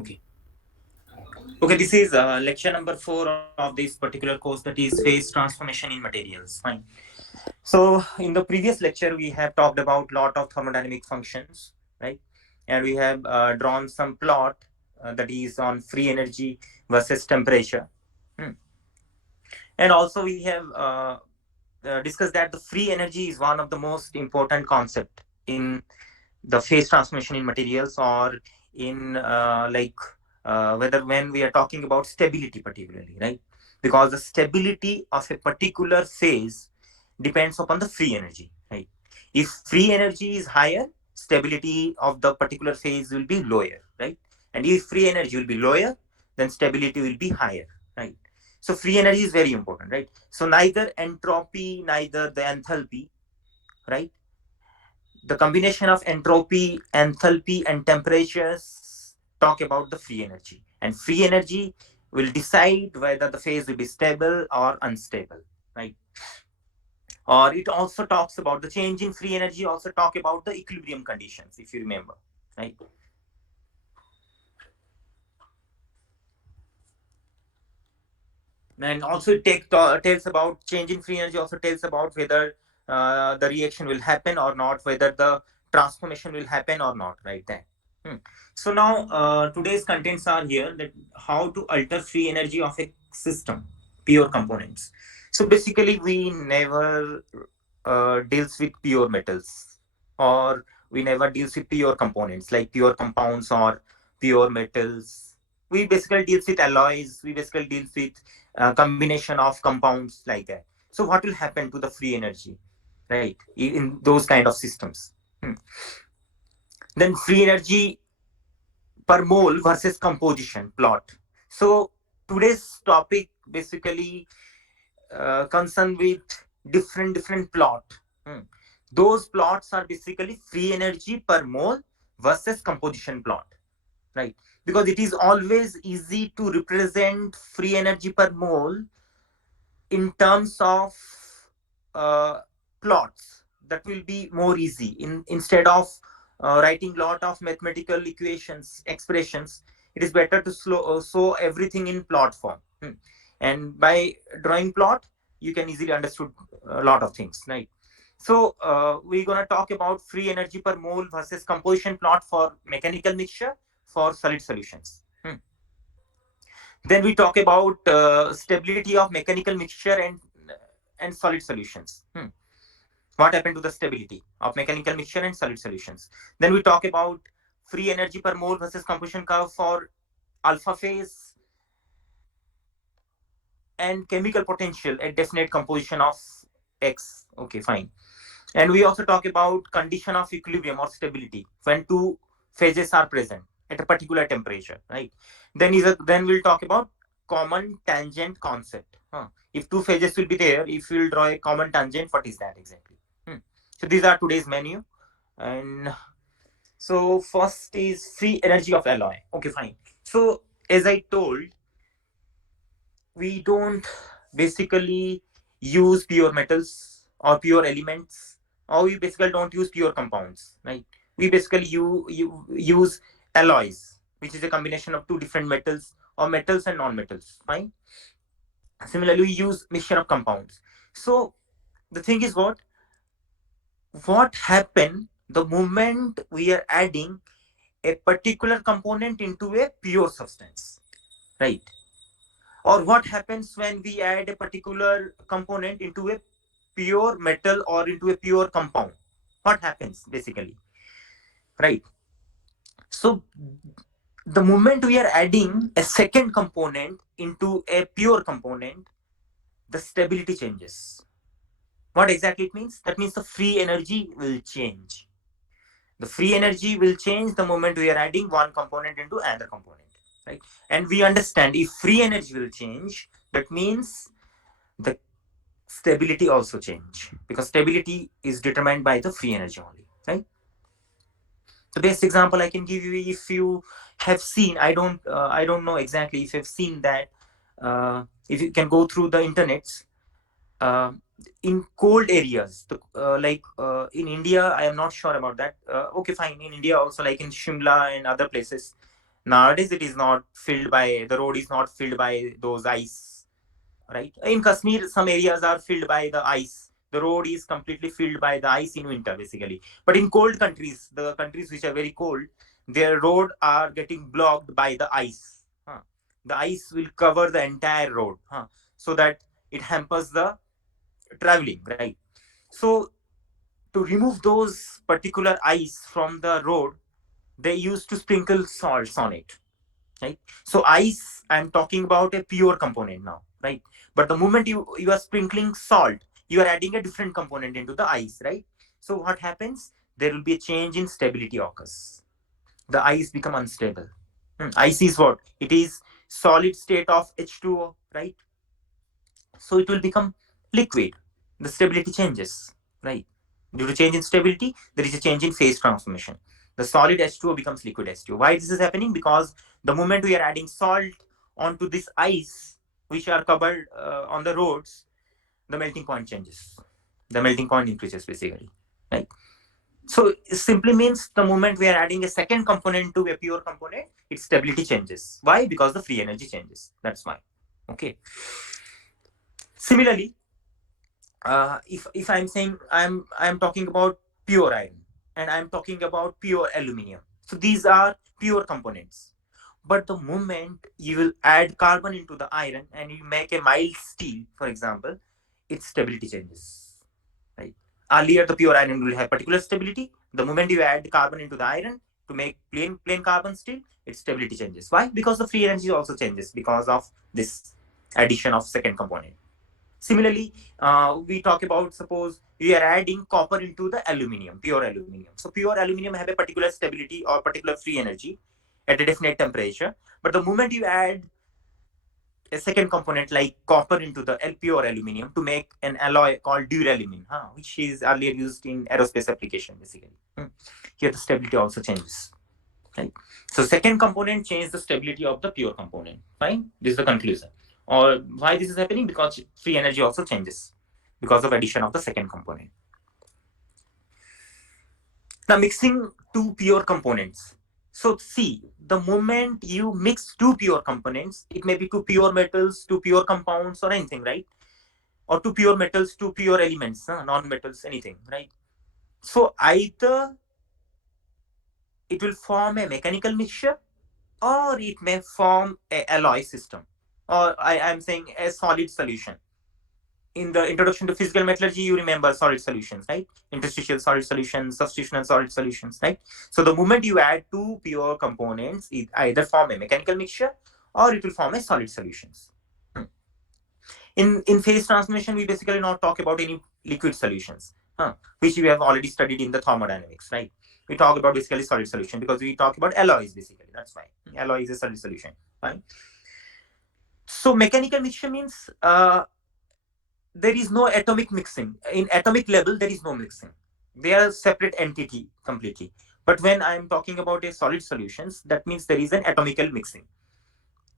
Okay. Okay, this is lecture number 4 of this particular course, that is phase transformation in materials. Fine. So in the previous lecture, we have talked about lot of thermodynamic functions, right? And we have drawn some plot that is on free energy versus temperature. Hmm. And also we have discussed that the free energy is one of the most important concept in the phase transformation in materials, or in whether when we are talking about stability particularly, right? Because the stability of a particular phase depends upon the free energy, right? If free energy is higher, stability of the particular phase will be lower, right? And if free energy will be lower, then stability will be higher, right? So free energy is very important, right? So neither entropy, neither the enthalpy, right? The combination of entropy, enthalpy, and temperatures talk about the free energy. And free energy will decide whether the phase will be stable or unstable, right? Or it also talks about the change in free energy, also talk about the equilibrium conditions, if you remember, right? And also it tells about change in free energy, also tells about whether the reaction will happen or not, whether the transformation will happen or not, right there. So now today's contents are here, that how to alter free energy of a system, pure components. So basically we never deals with pure metals, or we never deals with pure components like pure compounds or pure metals. We basically deals with alloys, we basically deals with combination of compounds like that. So what will happen to the free energy, right, in those kind of systems? Then free energy per mole versus composition plot. So today's topic basically concerned with different plot. Hmm. Those plots are basically free energy per mole versus composition plot, right? Because it is always easy to represent free energy per mole in terms of uh, plots. That will be more easy instead of writing lot of mathematical equations, expressions. It is better to show everything in plot form. And by drawing plot, you can easily understood a lot of things, right? So we're going to talk about free energy per mole versus composition plot for mechanical mixture for solid solutions. Then we talk about stability of mechanical mixture and solid solutions. What happened to the stability of mechanical mixture and solid solutions? Then we talk about free energy per mole versus composition curve for alpha phase and chemical potential at definite composition of X. Okay, fine. And we also talk about condition of equilibrium or stability when two phases are present at a particular temperature, right? Then we'll talk about common tangent concept. If two phases will be there, if we'll draw a common tangent, what is that exactly? So these are today's menu. And so first is free energy of alloy. Okay, fine. So as I told, we don't basically use pure metals or pure elements, or we basically don't use pure compounds, right? We basically use alloys, which is a combination of two different metals, or metals and non-metals, fine. Similarly, we use mixture of compounds. So the thing is, what happen the moment we are adding a particular component into a pure substance, right? Or what happens when we add a particular component into a pure metal or into a pure compound? What happens basically, right? So the moment we are adding a second component into a pure component, the stability changes. What exactly it means? That means the free energy will change. The free energy will change the moment we are adding one component into another component, right? And we understand if free energy will change, that means the stability also change, because stability is determined by the free energy only, right? The best example I can give you, if you have seen, I don't know exactly if you've seen that, if you can go through the internet, uh, in cold areas, in India, I am not sure about that. Okay, fine. In India also, like in Shimla and other places, Nowadays, it is not filled by, the road is not filled by those ice, right? In Kashmir, some areas are filled by the ice. The road is completely filled by the ice in winter, basically. But in cold countries, the countries which are very cold, their road are getting blocked by the ice. The ice will cover the entire road, so that it hampers the traveling, right? So to remove those particular ice from the road, they used to sprinkle salts on it, right? So ice, I'm talking about a pure component now, right? But the moment you are sprinkling salt, you are adding a different component into the ice, right? So what happens? There will be a change in stability occurs. The ice become unstable. Ice is what? It is solid state of H2O, right? So it will become liquid. The stability changes, right? Due to change in stability, there is a change in phase transformation. The solid H2O becomes liquid H2O. Why this is happening? Because the moment we are adding salt onto this ice, which are covered on the roads, the melting point changes. The melting point increases, basically, right? So it simply means the moment we are adding a second component to a pure component, its stability changes. Why? Because the free energy changes. That's why. Okay. Similarly, if I'm saying I'm talking about pure iron and I'm talking about pure aluminum, so these are pure components. But the moment you will add carbon into the iron and you make a mild steel, for example, its stability changes, right? Earlier, the pure iron will have particular stability. The moment you add carbon into the iron to make plain carbon steel, its stability changes. Why? Because the free energy also changes because of this addition of second component. Similarly, we talk about, suppose we are adding copper into the aluminium, pure aluminium. So pure aluminium have a particular stability or particular free energy at a definite temperature. But the moment you add a second component like copper into the pure aluminium to make an alloy called duralumin, which is earlier used in aerospace application, basically. Here the stability also changes. Right? So second component changes the stability of the pure component. Fine. This is the conclusion. Or why this is happening? Because free energy also changes because of addition of the second component. Now mixing two pure components. So see, the moment you mix two pure components, it may be two pure metals, two pure compounds, or anything, right? Or two pure metals, two pure elements, non-metals, anything, right? So either it will form a mechanical mixture or it may form a alloy system, or I am saying a solid solution. In the introduction to physical metallurgy, you remember solid solutions, right? Interstitial solid solutions, substitutional solid solutions, right? So the moment you add two pure components, it either form a mechanical mixture or it will form a solid solutions. In phase transformation, we basically not talk about any liquid solutions, which we have already studied in the thermodynamics, right? We talk about basically solid solution because we talk about alloys, basically. That's why alloy is a solid solution, right? So mechanical mixture means there is no atomic mixing. In atomic level, there is no mixing. They are separate entity completely. But when I'm talking about a solid solutions, that means there is an atomical mixing.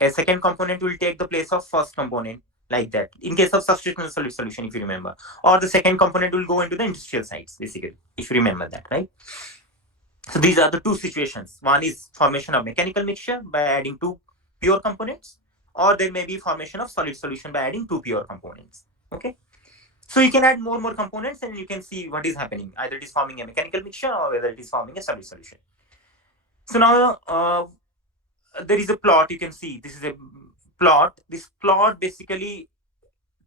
A second component will take the place of first component, like that. In case of substitutional solid solution, if you remember, or the second component will go into the industrial sites, basically, if you remember that, right? So these are the two situations. One is formation of mechanical mixture by adding two pure components, or there may be formation of solid solution by adding two pure components. Okay. So you can add more components and you can see what is happening. Either it is forming a mechanical mixture or whether it is forming a solid solution. So now there is a plot. You can see this is a plot. This plot basically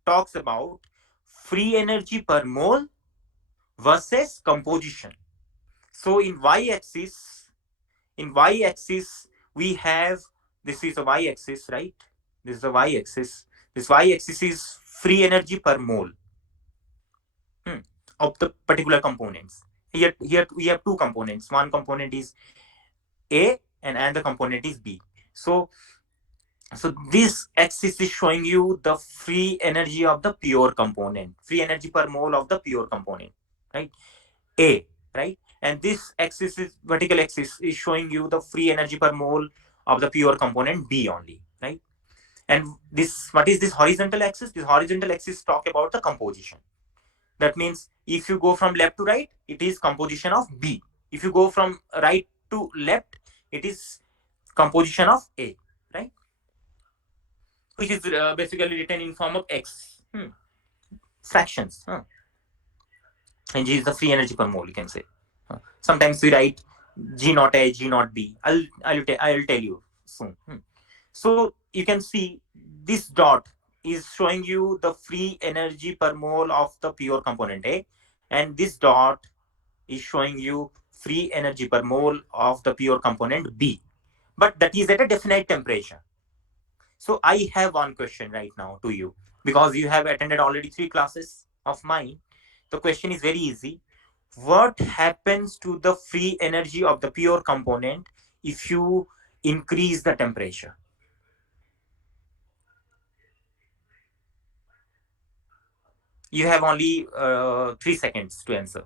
talks about free energy per mole versus composition. So in y-axis we have, this is a y-axis, right? This is a y-axis. This y-axis is free energy per mole of the particular components. Here we have two components. One component is A and another component is B. So this axis is showing you the free energy of the pure component, free energy per mole of the pure component, right? A, right? And this axis is vertical axis is showing you the free energy per mole of the pure component B only, right? And this, what is this horizontal axis? This horizontal axis talk about the composition. That means if you go from left to right, it is composition of B. If you go from right to left, it is composition of A, right? Which is basically written in form of X fractions. And G is the free energy per mole, you can say. Sometimes we write G naught A, G naught B. I'll tell you soon. So you can see this dot is showing you the free energy per mole of the pure component A, and this dot is showing you free energy per mole of the pure component B. But that is at a definite temperature. So I have one question right now to you, because you have attended already 3 classes of mine. The question is very easy. What happens to the free energy of the pure component if you increase the temperature? You have only 3 seconds to answer.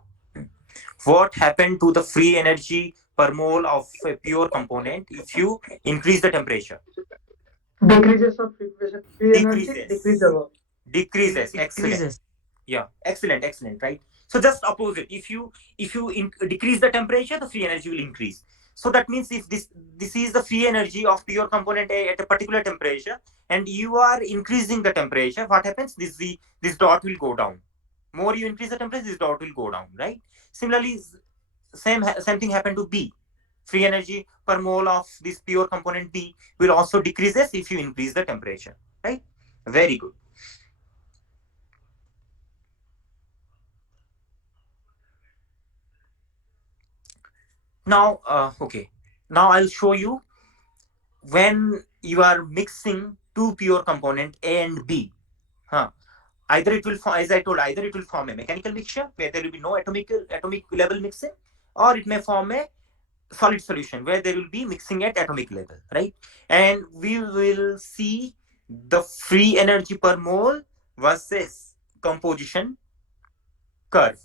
What happened to the free energy per mole of a pure component if you increase the temperature? Decreases of free energy, decrease Decreases. the Decreases. Excellent. Decreases. Yeah, excellent, right? So just opposite. If you decrease the temperature, the free energy will increase. So that means if this is the free energy of pure component A at a particular temperature, and you are increasing the temperature, what happens? This dot will go down. More you increase the temperature, this dot will go down, right? Similarly, same thing happened to B. Free energy per mole of this pure component B will also decreases if you increase the temperature, right? Very good. Now, okay. Now I'll show you when you are mixing two pure component A and B. Huh. Either it will form, as I told, either it will form a mechanical mixture where there will be no atomic level mixing, or it may form a solid solution where there will be mixing at atomic level, right? And we will see the free energy per mole versus composition curve.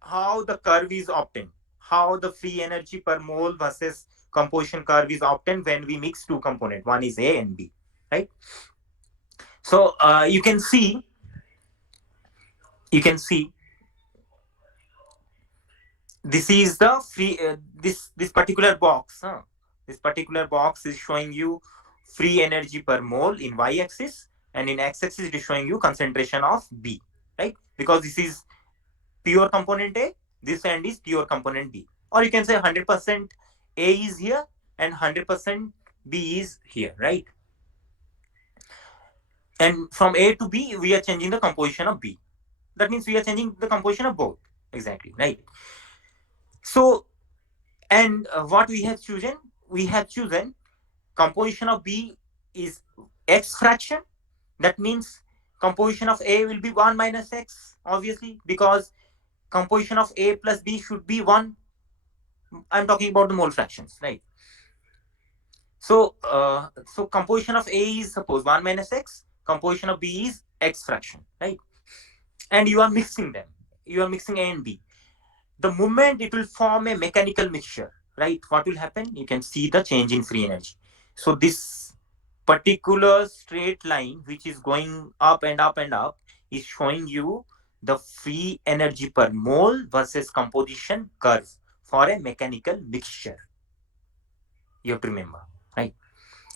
How the curve is obtained, how the free energy per mole versus composition curve is obtained when we mix two components. One is A and B, right? So you can see this is the free this particular box. This particular box is showing you free energy per mole in y-axis, and in x-axis it is showing you concentration of B, right? Because this is pure component A, this end is pure component B. Or you can say 100% A is here and 100% B is here, right? And from A to B, we are changing the composition of B. That means we are changing the composition of both. Exactly, right? So, and what we have chosen? We have chosen composition of B is X fraction. That means composition of A will be 1 minus X, obviously, because composition of A plus B should be 1. I'm talking about the mole fractions, right? So composition of A is suppose 1 minus X, composition of B is X fraction, right? And you are mixing them. You are mixing A and B. The moment it will form a mechanical mixture, right? What will happen? You can see the change in free energy. So this particular straight line, which is going up and up and up, is showing you the free energy per mole versus composition curve for a mechanical mixture. You have to remember, right?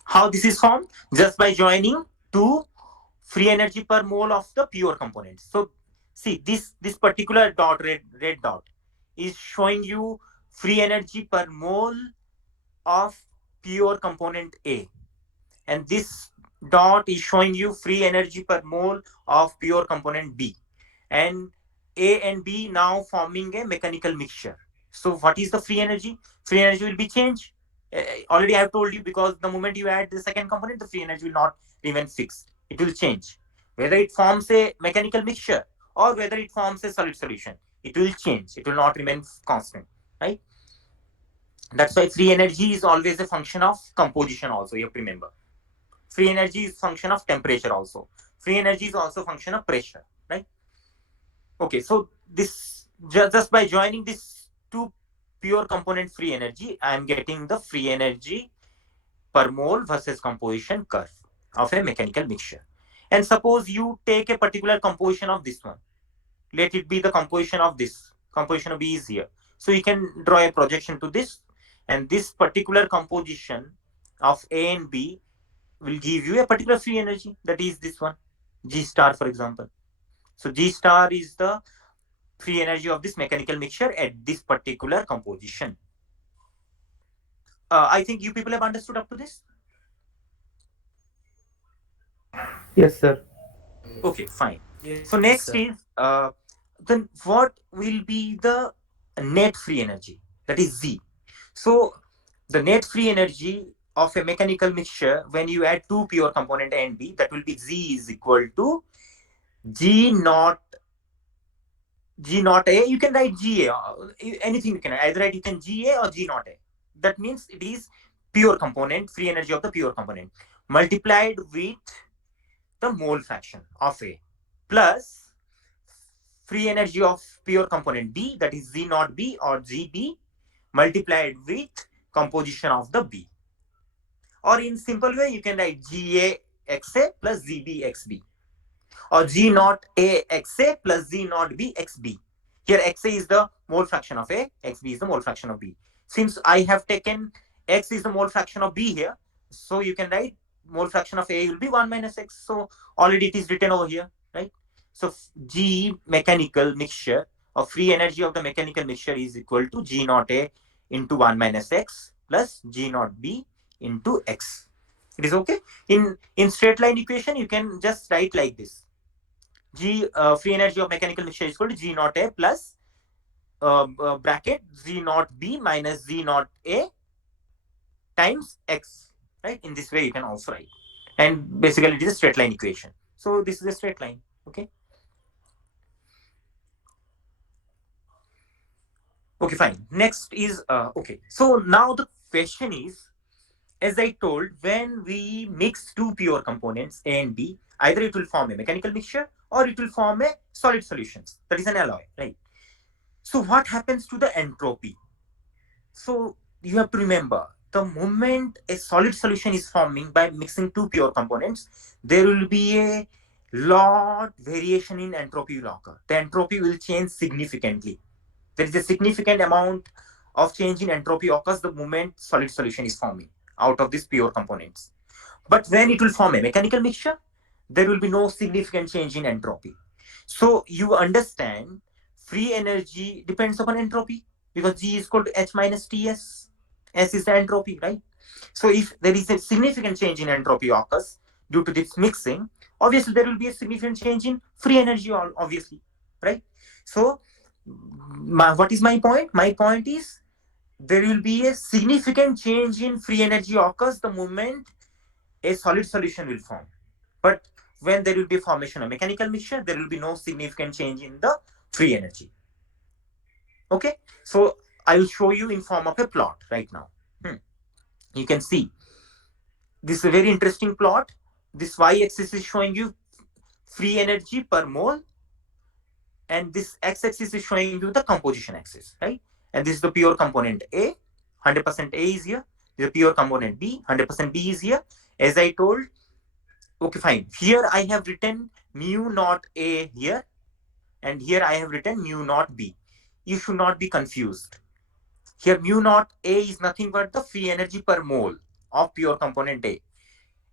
How this is formed? Just by joining two free energy per mole of the pure components. So see this particular dot, red dot, is showing you free energy per mole of pure component A, and this dot is showing you free energy per mole of pure component B, and A and B now forming a mechanical mixture. So what is the free energy? Free energy will be changed. Already I have told you, because the moment you add the second component, the free energy will not remain fixed. It will change. Whether it forms a mechanical mixture or whether it forms a solid solution, it will change. It will not remain constant, right? That's why free energy is always a function of composition also. You have to remember. Free energy is function of temperature also. Free energy is also function of pressure, right? Okay, so this just by joining this two pure component free energy, I am getting the free energy per mole versus composition curve of a mechanical mixture. And suppose you take a particular composition of this one. Let it be the composition of this. Composition of B is here. So you can draw a projection to this, and this particular composition of A and B will give you a particular free energy, that is this one, G star, for example. So G star is the free energy of this mechanical mixture at this particular composition. I think you people have understood up to this. Yes, sir. Okay, fine. Yes, So sir. next is then what will be the net free energy? That is Z. So the net free energy of a mechanical mixture when you add two pure component A and B, that will be Z is equal to G naught G naught A. You can write GA. Anything you can either write. You can GA or G naught A. That means it is pure component, free energy of the pure component, multiplied with the mole fraction of A, plus free energy of pure component B, that is Z naught B or GB, multiplied with composition of the B. Or in simple way, you can write GA plus ZB or G naught A XA plus Z naught B XB. Here XA is the mole fraction of A, XB is the mole fraction of B. Since I have taken X is the mole fraction of B here, so you can write mole fraction of A will be 1 minus X. So already it is written over here, right? So G mechanical mixture or free energy of the mechanical mixture is equal to G naught A into 1 minus X plus G naught B into X. It is okay. In straight line equation, you can just write like this: G free energy of mechanical mixture is equal to G naught A plus bracket Z naught B minus Z naught A times X. Right? In this way, you can also write. And basically, it is a straight line equation. So this is a straight line. Okay. Okay, fine. Next is okay. So now the question is, as I told, when we mix two pure components A and B, either it will form a mechanical mixture or it will form a solid solutions. That is an alloy, right? So what happens to the entropy? So you have to remember, the moment a solid solution is forming by mixing two pure components, there will be a lot variation in entropy will occur. The entropy will change significantly. There is a significant amount of change in entropy occurs the moment solid solution is forming out of these pure components. But when it will form a mechanical mixture, there will be no significant change in entropy. So you understand free energy depends upon entropy because G is equal to H minus Ts. S is the entropy, right? So if there is a significant change in entropy occurs due to this mixing, obviously there will be a significant change in free energy, obviously, right? So what is my point? My point is there will be a significant change in free energy occurs the moment a solid solution will form. But when there will be formation of mechanical mixture, there will be no significant change in the free energy. Okay, so I will show you in form of a plot right now. You can see this is a very interesting plot. This y-axis is showing you free energy per mole, and this x-axis is showing you the composition axis, right? And this is the pure component A, 100% A is here. The pure component B, 100% B is here. As I told, okay, fine. Here I have written mu naught A here, and here I have written mu naught B. You should not be confused. Here mu naught A is nothing but the free energy per mole of pure component A.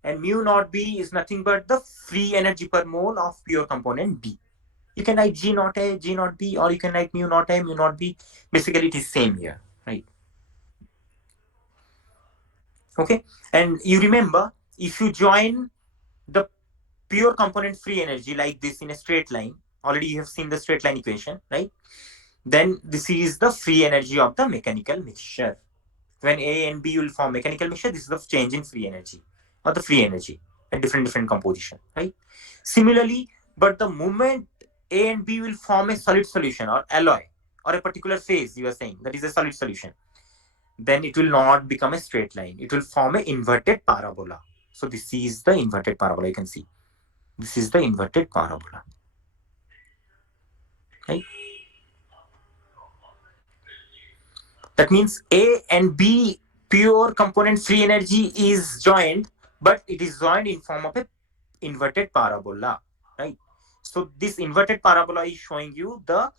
And mu naught B is nothing but the free energy per mole of pure component B. You can write G naught A, G naught B, or you can write mu naught A, mu naught B. Basically, it is same here, right? Okay. And you remember, if you join the pure component free energy like this in a straight line, already you have seen the straight line equation, right? Then this is the free energy of the mechanical mixture. When A and B will form mechanical mixture, this is the change in free energy or the free energy at different composition, right? Similarly, but the moment A and B will form a solid solution or alloy or a particular phase, you are saying that is a solid solution, then it will not become a straight line. It will form an inverted parabola. So this is the inverted parabola. You can see this is the inverted parabola, right? That means A and B pure component free energy is joined, but it is joined in form of a inverted parabola, right? So this inverted parabola is showing you the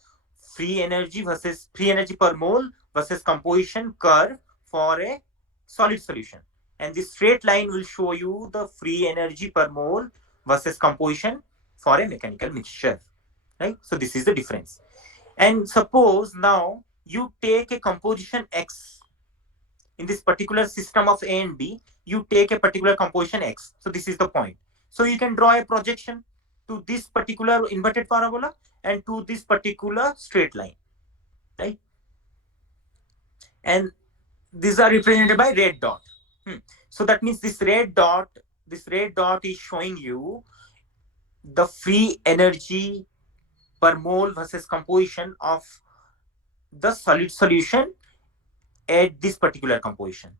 free energy versus free energy per mole versus composition curve for a solid solution. And this straight line will show you the free energy per mole versus composition for a mechanical mixture, right? So this is the difference. And suppose now you take a composition X in this particular system of A and B, you take a particular composition X. So this is the point. So you can draw a projection to this particular inverted parabola and to this particular straight line, right? And these are represented by red dot. So that means this red dot is showing you the free energy per mole versus composition of the solid solution at this particular composition.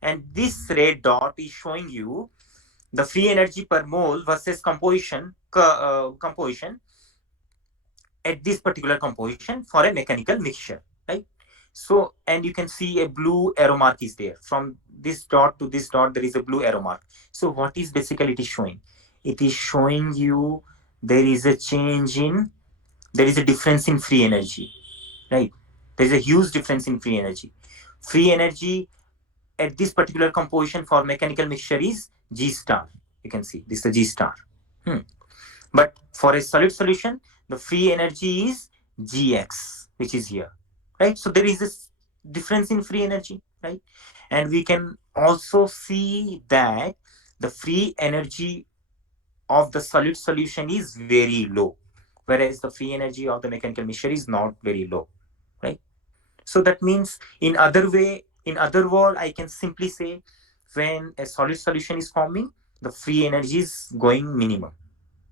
And this red dot is showing you the free energy per mole versus composition at this particular composition for a mechanical mixture, right? So, and you can see a blue arrow mark is there. From this dot to this dot, there is a blue arrow mark. So what is basically it is showing? It is showing you there is a change in, there is a difference in free energy, right? There is a huge difference in free energy. Free energy at this particular composition for mechanical mixture is G star. You can see this is a G star. But for a solid solution, the free energy is Gx, which is here, right? So there is this difference in free energy, right? And we can also see that the free energy of the solid solution is very low, whereas the free energy of the mechanical mixture is not very low, right? So that means in other word, I can simply say when a solid solution is forming, the free energy is going minimum.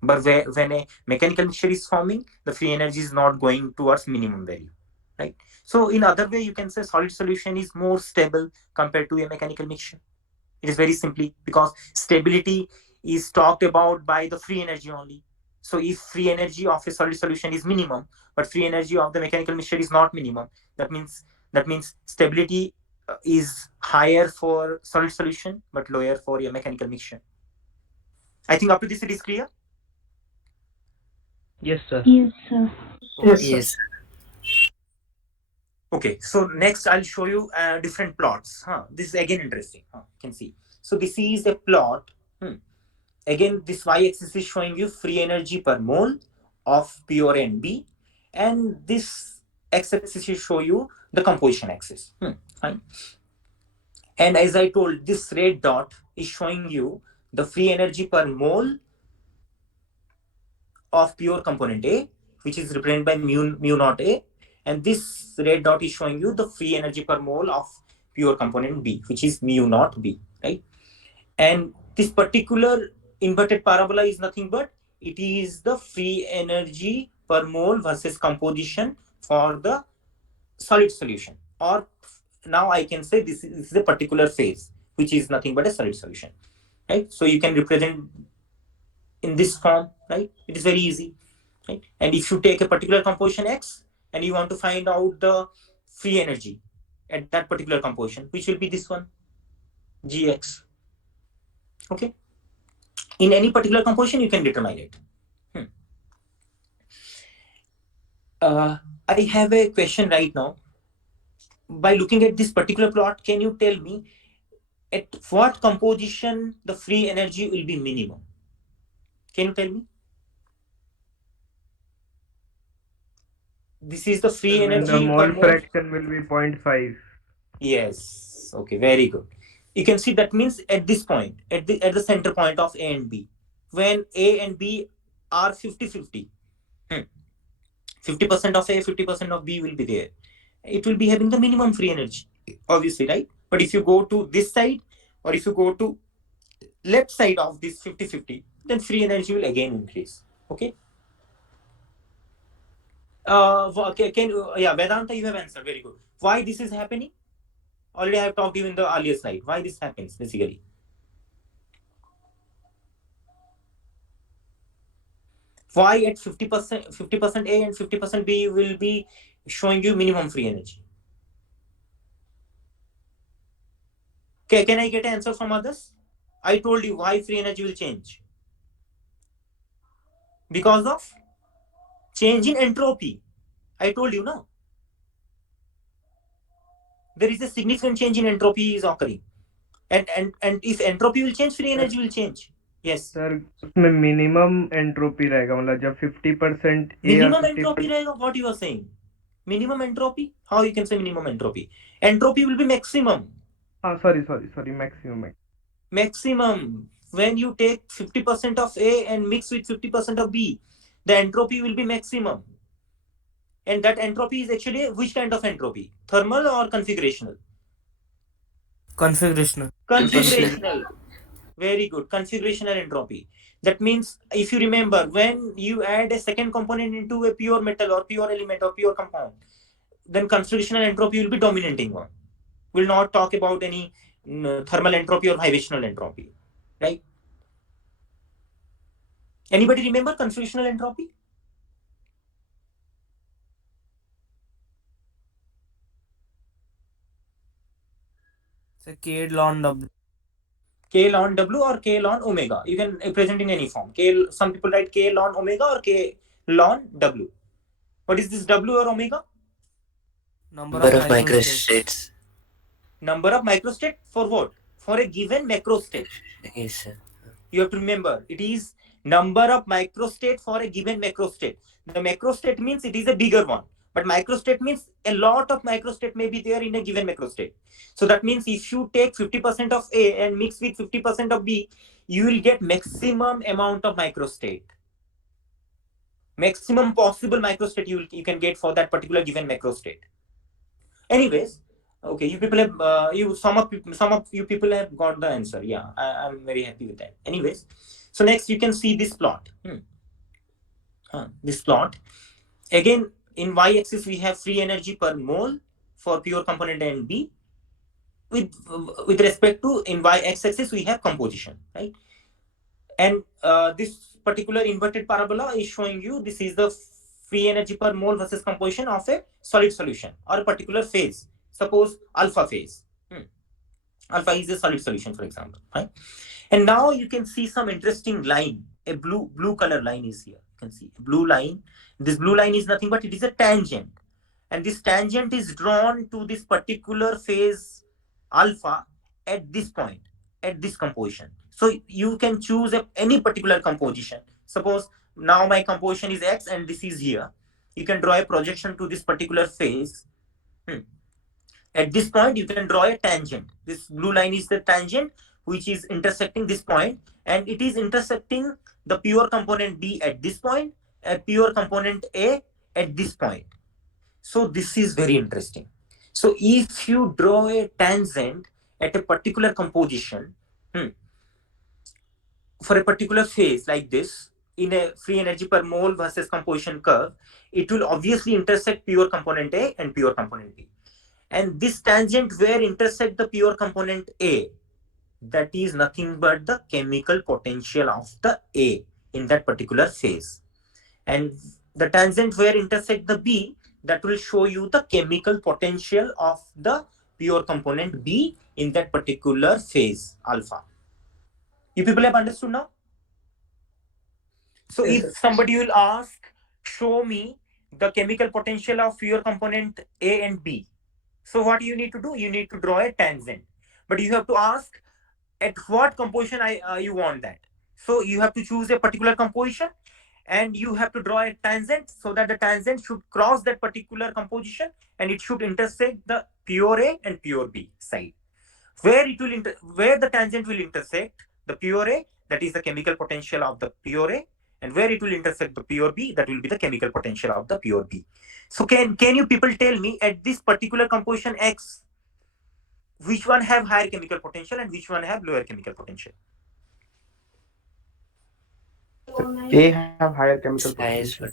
But when a mechanical mixture is forming, the free energy is not going towards minimum value, right? So in other way, you can say solid solution is more stable compared to a mechanical mixture. It is very simply because stability is talked about by the free energy only. So if free energy of a solid solution is minimum, but free energy of the mechanical mixture is not minimum, that means stability is higher for solid solution but lower for a mechanical mixture. I think up to this it is clear. Yes, sir. Yes, sir. Okay. Yes, sir. Yes. Okay, so next I'll show you different plots. This is again interesting. You can see. So this is a plot. Again, this y-axis is showing you free energy per mole of pure NB, and this x-axis will show you the composition axis. Fine. And as I told, this red dot is showing you the free energy per mole of pure component A, which is represented by mu naught A, and this red dot is showing you the free energy per mole of pure component B, which is mu naught B, right? And this particular inverted parabola is nothing but it is the free energy per mole versus composition for the solid solution. Or now I can say this is a particular phase, which is nothing but a solid solution, right? So you can represent in this form, right? It is very easy, right? And if you take a particular composition X and you want to find out the free energy at that particular composition, which will be this one, Gx. Okay. In any particular composition, you can determine it. I have a question right now. By looking at this particular plot, can you tell me at what composition the free energy will be minimum? Can you tell me? This is the free When the energy per mole mole. fraction will be 0.5. Yes. Okay. Very good. You can see that means at this point, at the center point of A and B, when A and B are 50-50, 50% of A, 50% of B will be there. It will be having the minimum free energy, obviously, right? But if you go to this side or if you go to left side of this 50-50, then free energy will again increase. Okay. Okay, yeah, Vedanta, you have answered. Very good. Why this is happening? Already I have talked to you in the earlier slide. Why this happens basically? Why at 50% A and 50% B will be showing you minimum free energy? Okay, can I get an answer from others? I told you why free energy will change. Because of change in entropy. I told you, no? There is a significant change in entropy is occurring. And if entropy will change, free sir energy will change. Yes. Sir उसमें minimum entropy रहेगा, मतलब जब 50% ए और Minimum fifty entropy रहेगा. What you are saying? Minimum entropy? How you can say minimum entropy? Entropy will be maximum. हाँ sorry sorry sorry maximum है. Maximum. When you take 50% of A and mix with 50% of B, the entropy will be maximum. And that entropy is actually which kind of entropy? Thermal or configurational? Configurational. Configurational. Very good. Configurational entropy. That means, if you remember, when you add a second component into a pure metal or pure element or pure compound, then configurational entropy will be dominating one. We'll not talk about any thermal entropy or vibrational entropy. Right? Anybody remember configurational entropy? So K ln W. K ln W or K ln omega. You can present in any form. Some people write K ln omega or K ln W. What is this W or omega? Number of microstates. Number of microstate for what? For a given macrostate. Yes, sir. You have to remember, it is number of microstate for a given macrostate. The macrostate means it is a bigger one, but microstate means a lot of microstate may be there in a given macrostate. So that means if you take 50% of A and mix with 50% of B, you will get maximum amount of microstate. Maximum possible microstate you can get for that particular given macrostate. Anyways, okay, you people have some of you people have got the answer. Yeah, I'm very happy with that. Anyways, so next you can see this plot. This plot again, in y-axis we have free energy per mole for pure component A and B. With respect to, in y-axis we have composition, right? And this particular inverted parabola is showing you this is the free energy per mole versus composition of a solid solution or a particular phase. Suppose alpha phase. Alpha is a solid solution, for example, right? And now you can see some interesting line. A blue color line is here. You can see a blue line. This blue line is nothing but it is a tangent, and this tangent is drawn to this particular phase alpha at this point, at this composition. So you can choose any particular composition. Suppose now my composition is X and this is here. You can draw a projection to this particular phase. At this point, you can draw a tangent. This blue line is the tangent which is intersecting this point, and it is intersecting the pure component B at this point, and pure component A at this point. So this is very interesting. So if you draw a tangent at a particular composition, for a particular phase like this, in a free energy per mole versus composition curve, it will obviously intersect pure component A and pure component B. And this tangent where intersect the pure component A, that is nothing but the chemical potential of the A in that particular phase. And the tangent where intersect the B, that will show you the chemical potential of the pure component B in that particular phase alpha. You people have understood now? So Yes, if somebody will ask, show me the chemical potential of pure component A and B. So what you need to do? You need to draw a tangent. But you have to ask at what composition you want that. So you have to choose a particular composition and you have to draw a tangent so that the tangent should cross that particular composition and it should intersect the pure A and pure B side. Where it will where the tangent will intersect the pure A, that is the chemical potential of the pure A, and where it will intersect the pure B, that will be the chemical potential of the pure B. So can you people tell me at this particular composition X, which one have higher chemical potential and which one have lower chemical potential? A have higher chemical potential.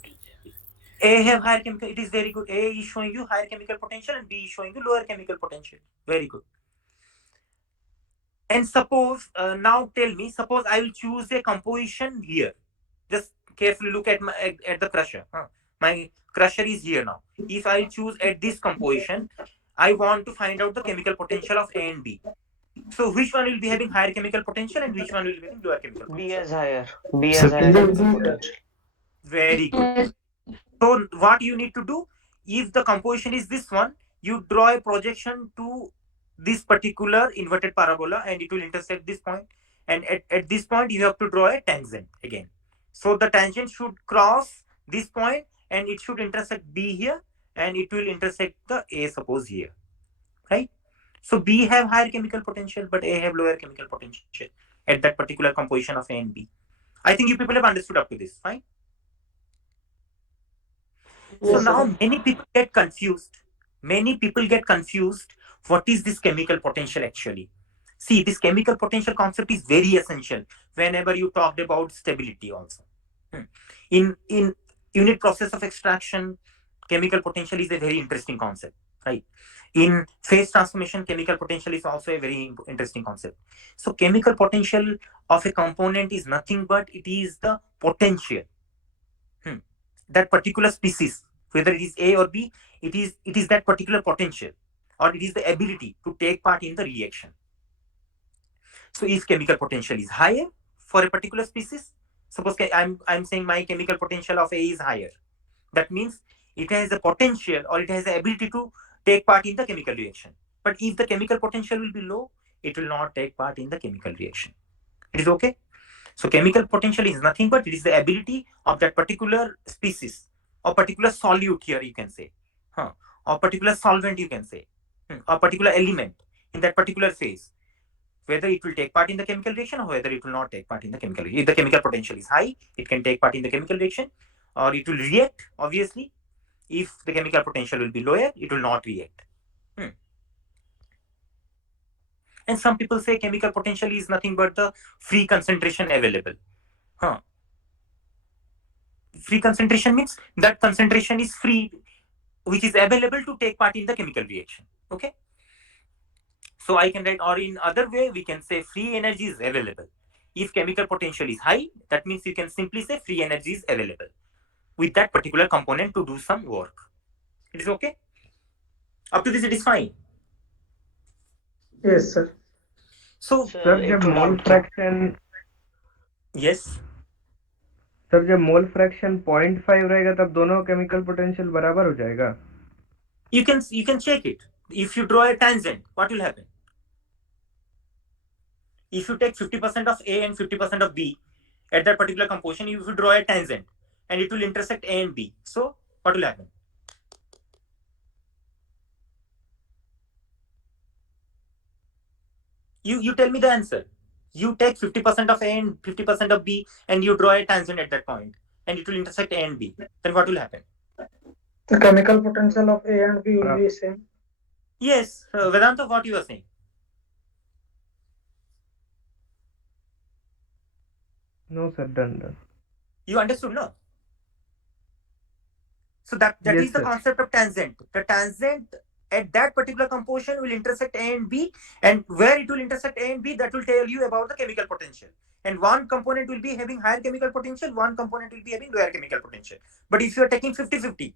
A have higher chemical. It is very good. A is showing you higher chemical potential and B is showing you lower chemical potential. Very good. And suppose now tell me, suppose I will choose a composition here. Just carefully look at at the crusher. My crusher is here now. If I choose at this composition, I want to find out the chemical potential of A and B. So which one will be having higher chemical potential and which one will be having lower chemical potential? B has higher. B has higher chemical potential. Very good. So what you need to do, if the composition is this one, you draw a projection to this particular inverted parabola and it will intersect this point, and at this point you have to draw a tangent again. So the tangent should cross this point and it should intersect B here, and it will intersect the A, suppose here, right? So B have higher chemical potential but A have lower chemical potential at that particular composition of A and B. I think you people have understood up to this, fine? So Yes, now sir. many people get confused. Many people get confused. What is this chemical potential actually? See, this chemical potential concept is very essential whenever you talked about stability also. In unit process of extraction, chemical potential is a very interesting concept, right? In phase transformation, chemical potential is also a very interesting concept. So chemical potential of a component is nothing but it is the potential. That particular species, whether it is A or B, it is that particular potential, or it is the ability to take part in the reaction. So if chemical potential is higher for a particular species, suppose I'm saying my chemical potential of A is higher, that means it has the potential or it has the ability to take part in the chemical reaction. But if the chemical potential will be low, it will not take part in the chemical reaction. It is okay. So chemical potential is nothing but it is the ability of that particular species or particular solute here you can say, or particular solvent you can say, or particular element in that particular phase, whether it will take part in the chemical reaction or whether it will not take part in the chemical reaction. If the chemical potential is high, it can take part in the chemical reaction, or it will react, obviously. If the chemical potential will be lower, it will not react. And some people say chemical potential is nothing but the free concentration available. Free concentration means that concentration is free, which is available to take part in the chemical reaction. Okay. So I can write, or in other way, we can say free energy is available. If chemical potential is high, that means you can simply say free energy is available with that particular component to do some work. It is okay. Up to this, it is fine. Yes, sir. So, sir एक जब तो मोल doubt था। Fraction yes, sir जब mole fraction 0.5 रहेगा तब दोनों chemical potential बराबर हो जाएगा. you can check it. If you draw a tangent, what will happen? If you take 50% of A and 50% of B at that particular composition, if you draw a tangent and it will intersect A and B, so what will happen? You tell me the answer. You take 50% of A and 50% of B and you draw a tangent at that point and it will intersect A and B. Then what will happen? The chemical potential of A and B will be same. Yes, Vedanta, what you are saying? No sir, done. You understood, no? So that Yes, is the sir. concept of tangent. The tangent at that particular composition will intersect A and B, and where it will intersect A and B, that will tell you about the chemical potential. And one component will be having higher chemical potential, one component will be having lower chemical potential. But if you are taking 50-50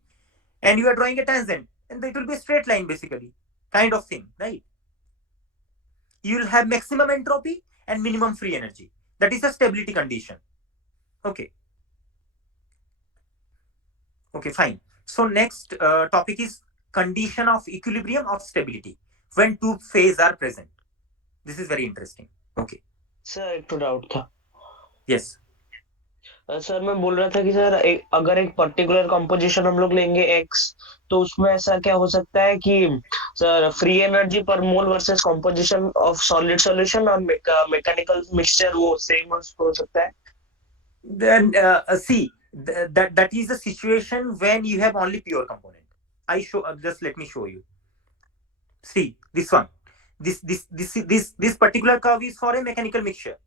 and you are drawing a tangent, and it will be a straight line basically, kind of thing, right? You will have maximum entropy and minimum free energy. That is a stability condition. Okay. Okay, fine. So next topic is condition of equilibrium of stability when two phases are present. This is very interesting. Okay. Sir एक तो doubt था। Yes. Sir मैं बोल रहा था कि sir अगर एक पर्टिकुलर कंपोजिशन हम लोग लेंगे एक्स, तो उसमें ऐसा क्या हो सकता है कि सर फ्री एनर्जी पर mole versus composition of solid solution और मैकेनिकल मिक्सचर वो सेम हो सकता है? Then see that is the situation when you have only pure component. I show just let me show you. See this one. This particular curve is for a mechanical mixture.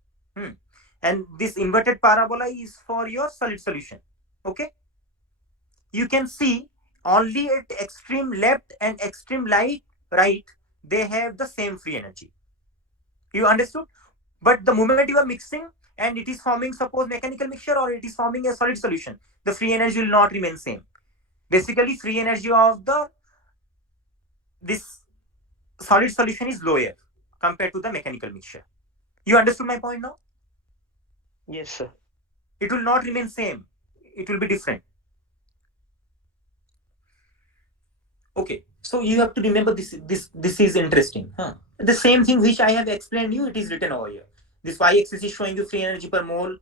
And this inverted parabola is for your solid solution. Okay. You can see only at extreme left and extreme right, they have the same free energy. You understood? But the moment you are mixing and it is forming, suppose mechanical mixture or it is forming a solid solution, the free energy will not remain same. Basically, free energy of this solid solution is lower compared to the mechanical mixture. You understood my point now? Yes, sir. It will not remain same. It will be different. Okay, so you have to remember this is interesting. The same thing which I have explained you, it is written over here. This y-axis is showing you free energy per mole,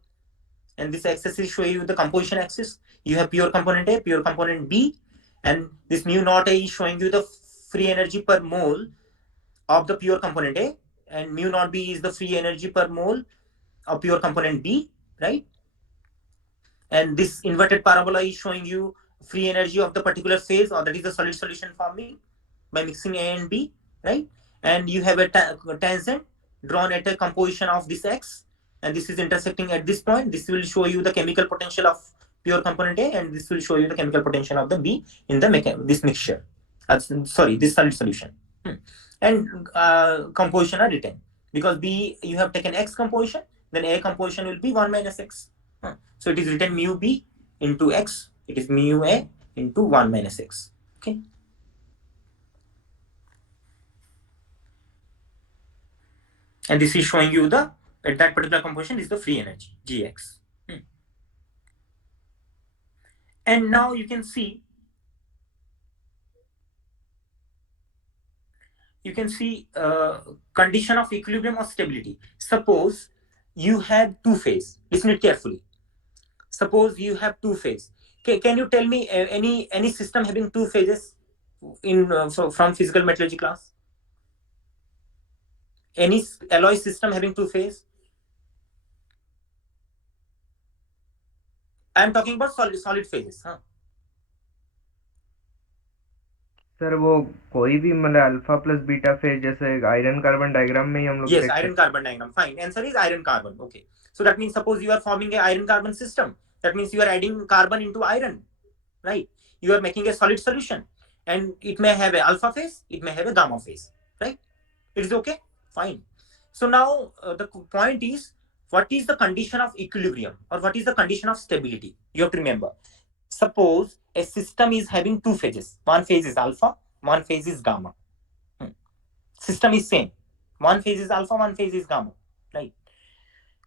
and this axis is showing you the composition axis. You have pure component A, pure component B, and this mu naught A is showing you the free energy per mole of the pure component A, and mu naught B is the free energy per mole of pure component B, right? And this inverted parabola is showing you free energy of the particular phase, or that is the solid solution forming by mixing A and B, right? And you have a tangent drawn at a composition of this X, and this is intersecting at this point. This will show you the chemical potential of pure component A, and this will show you the chemical potential of the B in the this mixture. This solid solution. And composition are written. Because B, you have taken X composition, then A composition will be 1 minus X. So it is written mu B into X. It is mu A into 1 minus X. Okay. And this is showing you the, at that particular composition is the free energy, Gx. And now you can see, condition of equilibrium or stability. Suppose you have two phase. Listen it carefully. Suppose you have two phase. Can you tell me any system having two phases in from physical metallurgy class? Any alloy system having two phase? I am talking about solid phases. Sir वो कोई भी मतलब alpha plus beta phase जैसे iron carbon diagram में ही हम लोग Yes, iron carbon diagram. Fine. Answer is iron carbon. Okay. So that means suppose you are forming a iron carbon system. That means you are adding carbon into iron, right? You are making a solid solution, and it may have a alpha phase, it may have a gamma phase, right? It is okay. Fine. So now the point is, what is the condition of equilibrium, or what is the condition of stability? You have to remember. Suppose a system is having two phases. One phase is alpha, one phase is gamma. System is same. One phase is alpha, one phase is gamma, right?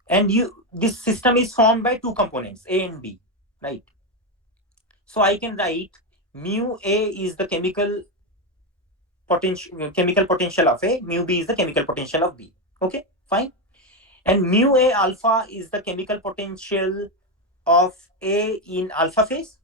And this system is formed by two components, A and B, right? So I can write mu A is the chemical potential of A, mu B is the chemical potential of B. Okay, fine. And mu A alpha is the chemical potential of A in alpha phase.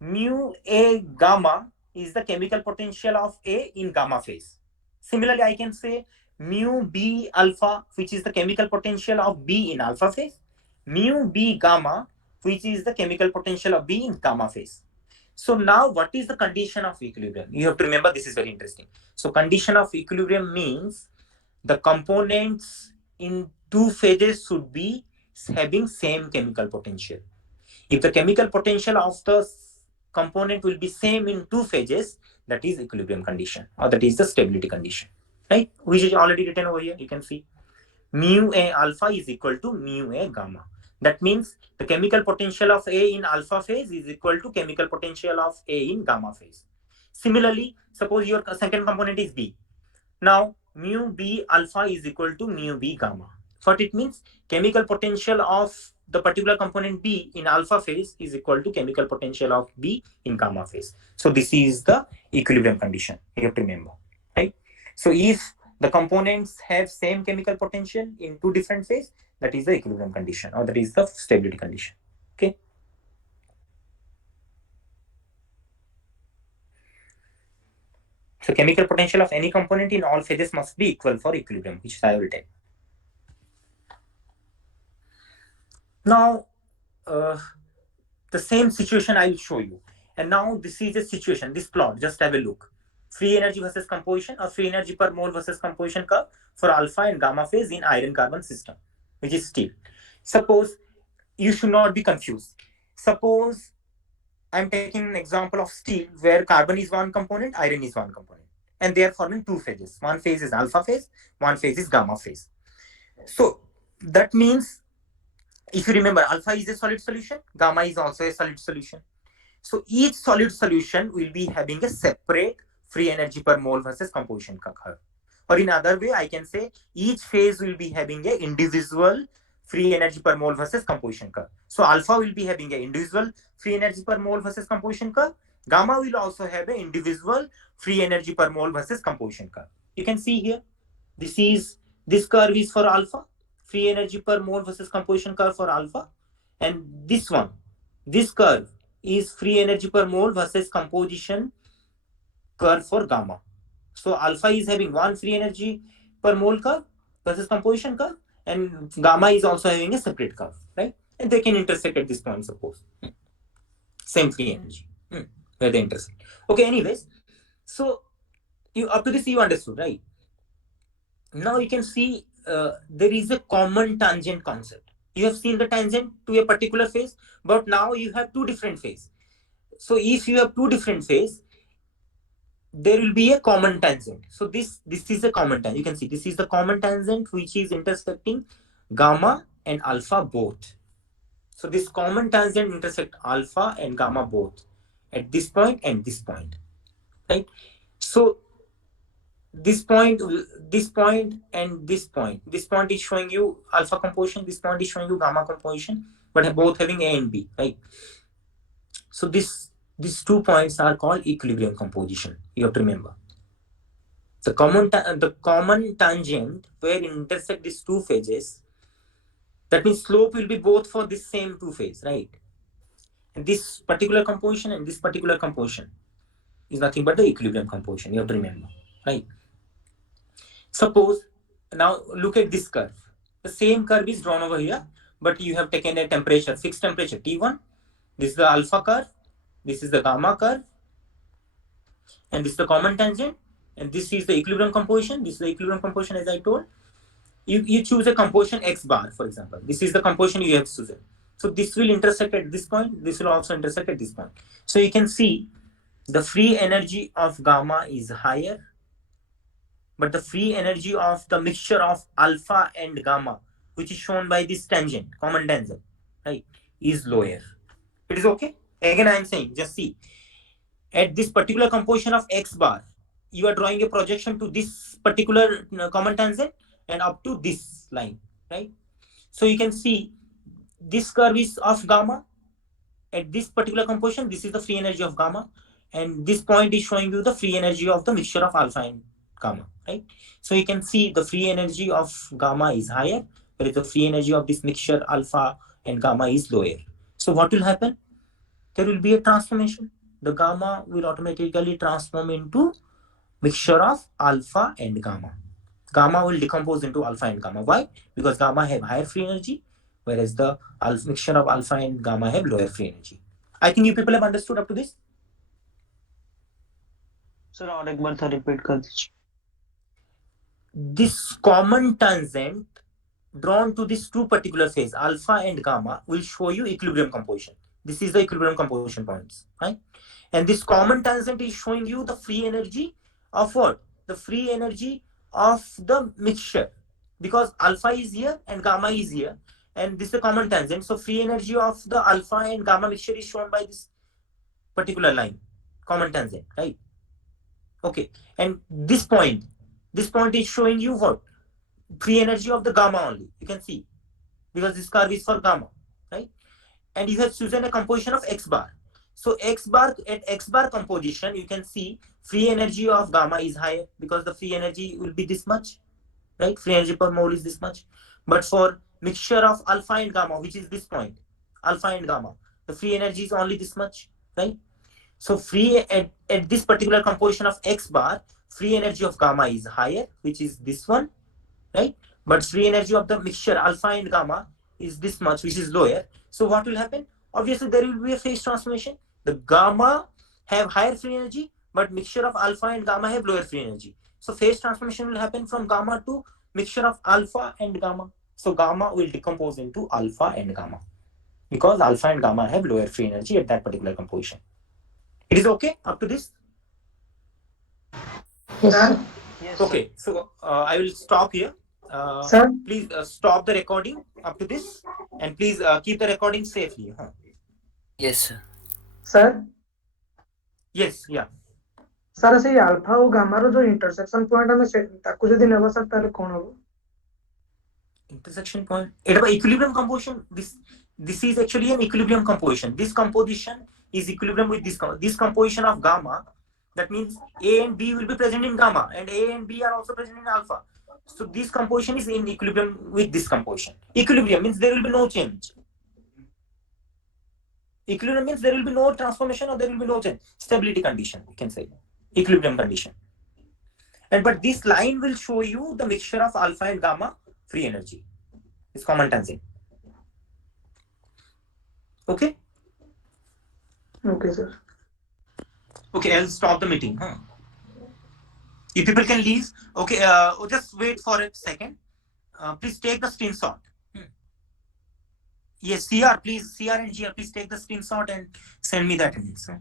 Mu A gamma is the chemical potential of A in gamma phase. Similarly, I can say mu B alpha, which is the chemical potential of B in alpha phase, mu B gamma, which is the chemical potential of B in gamma phase. So now what is the condition of equilibrium? You have to remember, this is very interesting. So condition of equilibrium means the components in two phases should be having same chemical potential. If the chemical potential of the component will be same in two phases, that is equilibrium condition, or that is the stability condition, right? Which is already written over here. You can see mu A alpha is equal to mu A gamma. That means the chemical potential of A in alpha phase is equal to chemical potential of A in gamma phase. Similarly, suppose your second component is B. Now mu B alpha is equal to mu B gamma. What it means? Chemical potential of the particular component B in alpha phase is equal to chemical potential of B in gamma phase. So this is the equilibrium condition. You have to remember, right? So if the components have same chemical potential in two different phases, that is the equilibrium condition, or that is the stability condition. Okay. So chemical potential of any component in all phases must be equal for equilibrium, which I will tell. Now, the same situation I will show you. And now this is a situation, this plot, just have a look. Free energy versus composition, or free energy per mole versus composition curve for alpha and gamma phase in iron carbon system, which is steel. Suppose, you should not be confused. Suppose I'm taking an example of steel where carbon is one component, iron is one component, and they are forming two phases. One phase is alpha phase, one phase is gamma phase. So that means, if you remember, alpha is a solid solution, gamma is also a solid solution. So each solid solution will be having a separate free energy per mole versus composition curve. Or in other way, I can say each phase will be having a individual free energy per mole versus composition curve. So alpha will be having a individual free energy per mole versus composition curve, Gamma will also have an individual free energy per mole versus composition curve. You can see here, this curve is for alpha, free energy per mole versus composition curve for alpha, and this curve is free energy per mole versus composition curve for gamma. So alpha is having one free energy per mole curve versus composition curve, and gamma is also having a separate curve, right? And they can intersect at this point, suppose. Same free energy, where they intersect. Okay, anyways, so you up to this you understood, right? Now you can see there is a common tangent concept. You have seen the tangent to a particular phase, but now you have two different phases. So if you have two different phases, there will be a common tangent. So this is a common tangent. You can see this is the common tangent which is intersecting gamma and alpha both. So this common tangent intersect alpha and gamma both at this point and this point, right? So this point and this point is showing you alpha composition, this point is showing you gamma composition, but both having A and B, right? So these 2 points are called equilibrium composition. You have to remember the common tangent where intersect these two phases. That means slope will be both for this same two phase, right? And this particular composition and this particular composition is nothing but the equilibrium composition. You have to remember, right? Suppose now look at this curve. The same curve is drawn over here, but you have taken a temperature, fixed temperature T1. This is the alpha curve, this is the gamma curve, and this is the common tangent, and this is the equilibrium composition. This is the equilibrium composition, as I told. You choose a composition X bar, for example. This is the composition you have chosen. So this will intersect at this point. This will also intersect at this point. So you can see the free energy of gamma is higher, but the free energy of the mixture of alpha and gamma, which is shown by this tangent, common tangent, right, is lower. It is okay? Again, I am saying, just see. At this particular composition of X bar, you are drawing a projection to this particular common tangent and up to this line, right? So you can see this curve is of gamma. At this particular composition, this is the free energy of gamma, and this point is showing you the free energy of the mixture of alpha and gamma, right? So you can see the free energy of gamma is higher, whereas the free energy of this mixture alpha and gamma is lower. So what will happen? There will be a transformation. The gamma will automatically transform into mixture of alpha and gamma. Gamma will decompose into alpha and gamma. Why? Because gamma have higher free energy, whereas the mixture of alpha and gamma have lower free energy. I think you people have understood up to this. Sir और एक बार था repeat कर दीजिए. This common tangent drawn to these two particular phase, alpha and gamma, will show you equilibrium composition. This is the equilibrium composition points, right? And this common tangent is showing you the free energy of what? The free energy of the mixture, because alpha is here and gamma is here, and this is the common tangent. So free energy of the alpha and gamma mixture is shown by this particular line, common tangent, right? Okay, and this point is showing you what? Free energy of the gamma only. You can see, because this curve is for gamma, right? And you have chosen a composition of X bar. So X bar, at X bar composition, you can see free energy of gamma is higher, because the free energy will be this much, right? Free energy per mole is this much. But for mixture of alpha and gamma, which is this point, alpha and gamma, the free energy is only this much, right? So free at this particular composition of X bar, free energy of gamma is higher, which is this one, right? But free energy of the mixture alpha and gamma is this much, which is lower. So what will happen? Obviously, there will be a phase transformation. The gamma have higher free energy, but mixture of alpha and gamma have lower free energy. So phase transformation will happen from gamma to mixture of alpha and gamma. So gamma will decompose into alpha and gamma, because alpha and gamma have lower free energy at that particular composition. It is okay up to this? Yes, sir. Yes, Okay, so I will stop here. Sir, Please stop the recording up to this, and please keep the recording safely. Yes, sir. sir, Yes, yeah. sir, ସେଇ alpha ଆଉ gamma ର ଯୋଉ intersection point ଆମେ ତାକୁ ଯଦି ନେବା sir ତାହେଲେ କଣ ହବ? Intersection point. It is equilibrium composition. This is actually an equilibrium composition. This composition is equilibrium with this composition of gamma. That means A and B will be present in gamma, and A and B are also present in alpha. So this composition is in equilibrium with this composition. Equilibrium means there will be no change. Equilibrium means there will be no transformation or there will be no change. Stability condition, we can say. Equilibrium condition. But this line will show you the mixture of alpha and gamma free energy. It's common tangent. Okay? Okay, sir. Okay, I'll stop the meeting. You people can leave. Okay, just wait for a second. Please take the screenshot. Yes, CR, please, CR and GR, please take the screenshot and send me that. Yes, sir.